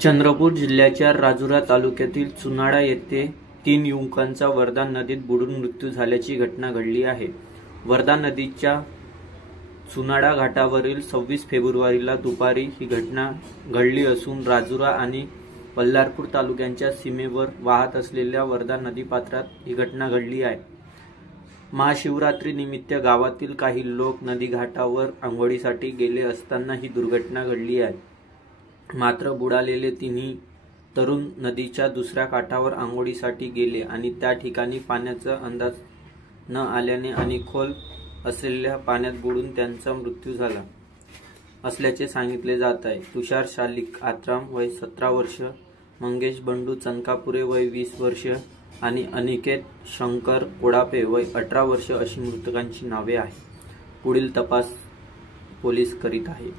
चंद्रपूर जिल्ह्याच्या राजुरा तालुक्यातील चुनाडा येथे 3 युवकांचा वर्धा नदीत बुडून मृत्यू झाल्याची घटना घडली आहे। वर्धा नदीच्या चुनाडा घाटावरील 26 फेब्रुवारीला दुपारी ही घटना घडली असून राजुरा आणि बल्लारपूर तालुक्यांच्या सीमेवर वाहत असलेल्या वर्धा नदीपात्रात ही घटना घडली आहे। महाशिवरात्री निमित्त गावातील काही लोक नदी घाटावर अंघोळीसाठी गेले असताना ही दुर्घटना घडली आहे। मात्र बुडालेले तिन्ही तरुण नदीच्या दुसऱ्या काठावर अंघोळीसाठी गेले आणि त्या ठिकाणी पाण्याचा अंदाज न आल्याने आणि खोल असलेल्या पाण्यात बुडून त्यांचा मृत्यू झाला असल्याचे सांगितले जात आहे। तुषार शालिक आत्राम वय 17 वर्ष, मंगेश बंडू चनकापुरे वय 20 वर्ष आणि अनिकेत शंकर कोडापे वय 18 वर्ष अशी मृतकांची नावे आहेत। पुढील तपास पोलीस करीत आहेत।